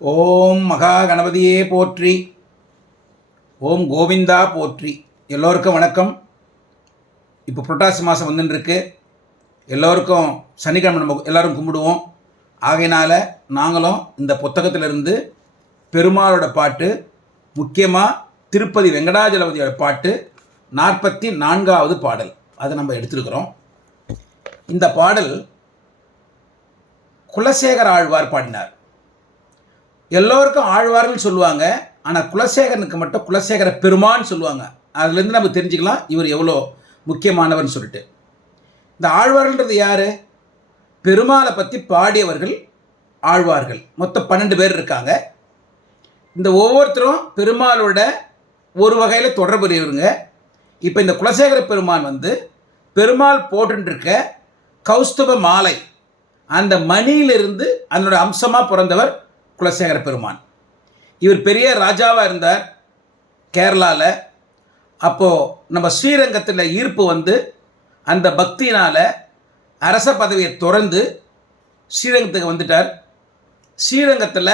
ஓம் மகா கணபதியே போற்றி. ஓம் கோவிந்தா போற்றி. எல்லோருக்கும் வணக்கம். இப்போ புரட்டாசி மாதம் வந்துட்டுருக்கு. எல்லோருக்கும் சனிக்கிழமை நம்ம எல்லோரும் கும்பிடுவோம். ஆகையினால் நாங்களும் இந்த புத்தகத்திலிருந்து பெருமாளோட பாட்டு, முக்கியமாக திருப்பதி வெங்கடாஜலபதியோட பாட்டு 44வது பாடல் அதை நம்ம எடுத்துருக்கிறோம். இந்த பாடல் குலசேகர ஆழ்வார் பாடினார். எல்லோருக்கும் ஆழ்வார்னு சொல்லுவாங்க, ஆனால் குலசேகரனுக்கு மட்டும் குலசேகர பெருமான்னு சொல்லுவாங்க. அதுலேருந்து நம்ம தெரிஞ்சுக்கலாம் இவர் எவ்வளோ முக்கியமானவர்னு சொல்லிட்டு. இந்த ஆழ்வார்ன்றது யார்? பெருமாளை பற்றி பாடியவர்கள் ஆழ்வார்கள். மொத்தம் 12 பேர் இருக்காங்க. இந்த ஒவ்வொருத்தரும் பெருமாளோட ஒரு வகையில் தொடர்புடையவருங்க. இப்போ இந்த குலசேகர பெருமான் பெருமாள் போட்டுருக்க கௌஸ்துப மாலை அந்த மணியிலிருந்து அதனோட அம்சமாக பிறந்தவர் குலசேகர பெருமான். இவர் பெரிய ராஜாவாக இருந்தார் கேரளாவில். அப்போது நம்ம ஸ்ரீரங்கத்தில் ஈர்ப்பு அந்த பக்தினால் அரச பதவியை துறந்து ஸ்ரீரங்கத்துக்கு வந்துட்டார். ஸ்ரீரங்கத்தில்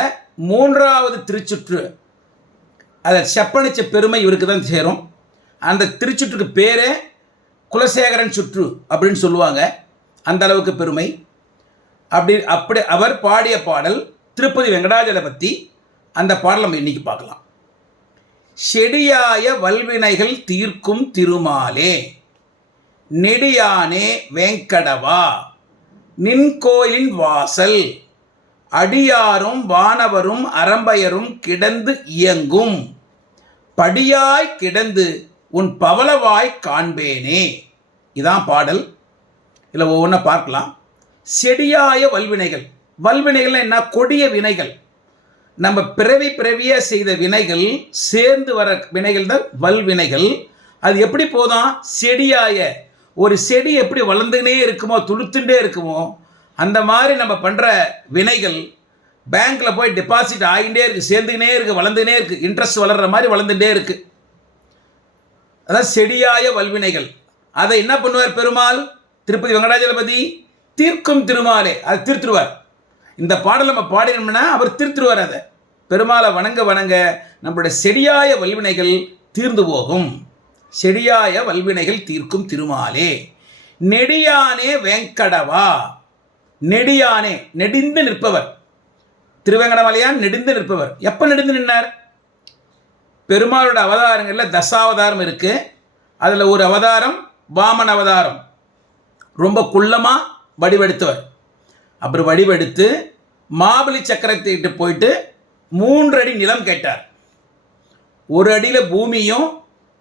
3வது திருச்சுற்று, அதை செப்பனிச்ச பெருமை இவருக்கு தான் சேரும். அந்த திருச்சுற்றுக்கு பேரே குலசேகரன் சுற்று அப்படின்னு சொல்லுவாங்க. அந்த அளவுக்கு பெருமை. அப்படி அவர் பாடிய பாடல் திருப்பதி வெங்கடாஜலபதி. அந்த பாடல் நம்ம இன்னைக்கு பார்க்கலாம். செடியாய வல்வினைகள் தீர்க்கும் திருமாலே, நெடியானே வேங்கடவா, நின் கோயிலின் வாசல், அடியாரும் வானவரும் அரம்பையரும் கிடந்து இயங்கும், படியாய் கிடந்து உன் பவளவாய் காண்பேனே. இதான் பாடல். இதில் ஒவ்வொன்றா பார்க்கலாம். செடியாய வல்வினைகள். வல்வினைகள் என்ன? கொடிய வினைகள். நம்ம பிறவியாக செய்த வினைகள் சேர்ந்து வர வினைகள் தான் வல்வினைகள். அது எப்படி போதும்? செடியாய, ஒரு செடி எப்படி வளர்ந்துக்கினே இருக்குமோ, துளுத்துட்டே இருக்குமோ, அந்த மாதிரி நம்ம பண்ணுற வினைகள் பேங்க்கில் போய் டெபாசிட் ஆகிட்டே இருக்குது, சேர்ந்துக்கினே இருக்குது, வளர்ந்துக்கினே இருக்குது. இன்ட்ரெஸ்ட் வளர்கிற மாதிரி வளர்ந்துட்டே இருக்குது. அதான் செடியாய வல்வினைகள். அதை என்ன பண்ணுவார் பெருமாள்? திருப்பதி வெங்கடாஜலபதி தீர்க்கும் திருமாலே, அதை தீர்த்துருவார். இந்த பாடல் நம்ம பாடினோம்னா அவர் தீர்த்துருவார். அதை பெருமாளை வணங்க வணங்க நம்மளுடைய செடியாய வல்வினைகள் தீர்ந்து போகும். செடியாய வல்வினைகள் தீர்க்கும் திருமாலே, நெடியானே வேங்கடவா. நெடியானே, நெடிந்து நிற்பவர். திருவேங்கடமலையான் நெடிந்து நிற்பவர். எப்போ நெடிந்து நின்றார்? பெருமாளோட அவதாரங்களில் தசாவதாரம் இருக்குது. அதில் ஒரு அவதாரம் வாமன அவதாரம். ரொம்ப குள்ளமாக வடிவெடுத்தவர். அப்புறம் வடிவெடுத்து மாபலி சக்கரத்துக்கிட்ட போயிட்டு 3 அடி நிலம் கேட்டார். ஒரு அடியில் பூமியும்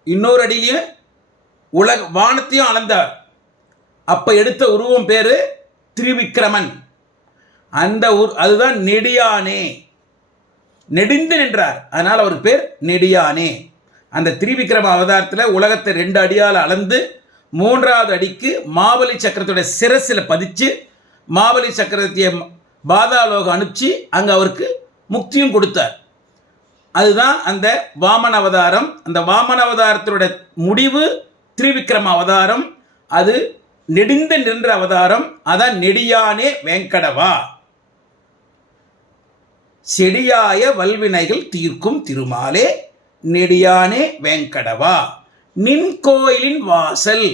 இன்னொரு அடியிலையும் வானத்தையும் அளந்தார். அப்போ எடுத்த உருவம் பேர் திரிவிக்ரமன். அந்த அதுதான் நெடியானே, நெடிந்து நின்றார். அதனால் அவர் பேர் நெடியானே. அந்த திரிவிக்ரம அவதாரத்தில் உலகத்தை 2 அடியால் அளந்து 3வது அடிக்கு மாபலி சக்கரத்தோட சிரசில் பதிச்சு மாபலி சக்கரத்தைய பாதாளோகம் அனுப்பிச்சு அங்கே அவருக்கு முக்தியும் கொடுத்தார். அதுதான் அந்த வாமன அவதாரம். அந்த வாமன அவதாரத்தோட முடிவு திரிவிக்ரம அவதாரம். அது நெடிந்து நின்ற அவதாரம். அதான் நெடியானே வேங்கடவா. செடியாய வல்வினைகள் தீர்க்கும் திருமாலே, நெடியானே வேங்கடவா, நின் கோயிலின் வாசல்.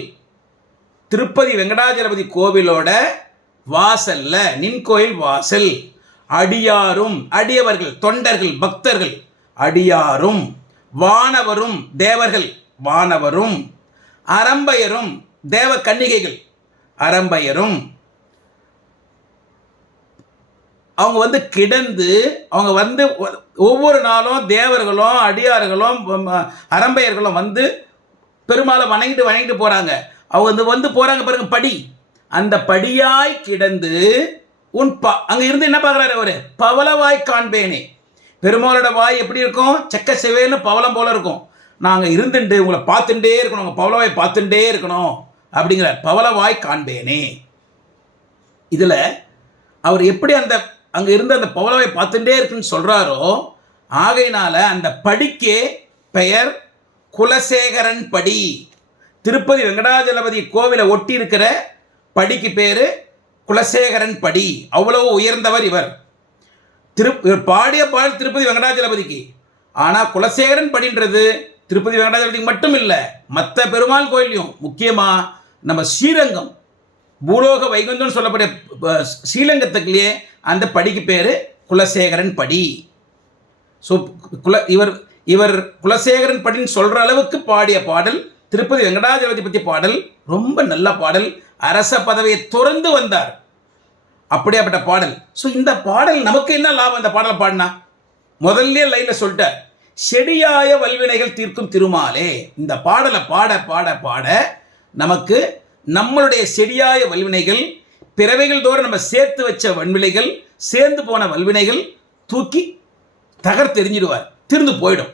திருப்பதி வெங்கடாஜலபதி கோவிலோட வாசல்ல நின் கோயில் வாசல். அடியாரும், அடியவர்கள், தொண்டர்கள், பக்தர்கள், அடியாரும், வானவரும், தேவர்கள், வானவரும், அரம்பையரும், தேவ கன்னிகைகள், அரம்பையரும், அவங்க கிடந்து, அவங்க ஒவ்வொரு நாளும் தேவர்களும் அடியார்களும் அரம்பையர்களும் பெருமாளை வணங்கிட்டு போகிறாங்க. அவங்க போகிறாங்க பாருங்க, படி. அந்த படியாய் கிடந்து உன் அங்கே இருந்து என்ன பார்க்குறாரு அவர்? பவளவாய் காண்பேனே. பெருமாளோட வாய் எப்படி இருக்கும்? செக்க செவேன்னு பவளம் போல இருக்கும். நாங்கள் இருந்துட்டு உங்களை பார்த்துட்டே இருக்கணும், உங்கள் பவளவாய் பார்த்துட்டே இருக்கணும் அப்படிங்கிறார். பவளவாய் காண்பேனே. இதில் அவர் எப்படி அங்கே இருந்து அந்த பவளவாய் பார்த்துட்டே இருக்குன்னு சொல்கிறாரோ, ஆகையினால அந்த படிக்கே பெயர் குலசேகரன் படி. திருப்பதி வெங்கடாஜலபதி கோவிலை ஒட்டி இருக்கிற படிக்கு பேர் குலசேகரன் படி. அவ்வளவு உயர்ந்தவர் இவர். இவர் பாடிய பாடல் திருப்பதி வெங்கடாஜலபதிக்கு. ஆனால் குலசேகரன் படின்றது திருப்பதி வெங்கடாஜலபதிக்கு மட்டும் இல்லை, மற்ற பெருமாள் கோயிலையும், முக்கியமாக நம்ம ஸ்ரீரங்கம் பூலோக வைகுந்தம்னு சொல்லக்கூடிய ஸ்ரீரங்கத்துக்குள்ளேயே அந்த படிக்கு பேர் குலசேகரன் படி. ஸோ இவர் குலசேகரன் படின்னு சொல்கிற அளவுக்கு பாடிய பாடல் திருப்பதி வெங்கடாஜலபதி பற்றி பாடல். ரொம்ப நல்ல பாடல். அரச பதவியை துறந்து வந்தார், அப்படியாப்பட்ட பாடல். ஸோ இந்த பாடல் நமக்கு என்ன லாபம்? இந்த பாடலை பாடினா முதல்ல லைனில் சொல்லிட்டார், செடியாய வல்வினைகள் தீர்க்கும் திருமாலே. இந்த பாடலை பாட பாட பாட நமக்கு நம்மளுடைய செடியாய வல்வினைகள், பிறவைகள் தோறும் நம்ம சேர்த்து வச்ச வன்வினைகள், சேர்ந்து போன வல்வினைகள் தூக்கி தகர்த்தெறிஞ்சிடுவார், திருந்து போயிடும்.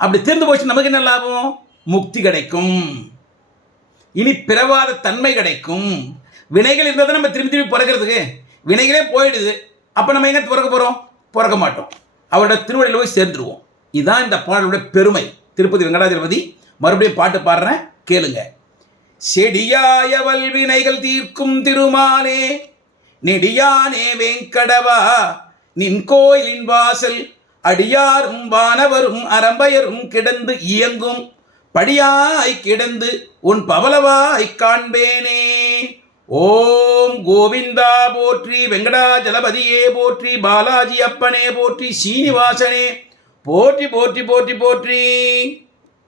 அப்படி திருந்து போச்சு நமக்கு என்ன லாபம்? முக்தி கிடைக்கும், இனி பிறவாத தன்மை கிடைக்கும். வினைகள் இருந்தால் தான் நம்ம திரும்பி திரும்பி பிறக்கிறதுக்கு, வினைகளே போயிடுது. அப்போ நம்ம எங்கே பிறக்க போகிறோம்? பிறக்க மாட்டோம், அவரோட திருவடியில் போய் சேர்ந்துருவோம். இதுதான் இந்த பாடலுடைய பெருமை. திருப்பதி வெங்கடாஜலபதி மறுபடியும் பாட்டு பாடுறேன், கேளுங்க. செடியாய வல்வினைகள் தீர்க்கும் திருமாலே, நெடியானே வேங்கடவா, நின் கோயிலின் வாசல் அடியாரும் வானவரும் அரம்பயரும் கிடந்து இயங்கும், படியாய் கிடந்து உன் பவளவாய் காண்பேனே. ஓம் கோவிந்தா போற்றி, வெங்கடாஜலபதியே போற்றி, பாலாஜி அப்பனே போற்றி, சீனிவாசனே போற்றி போற்றி போற்றி போற்றி.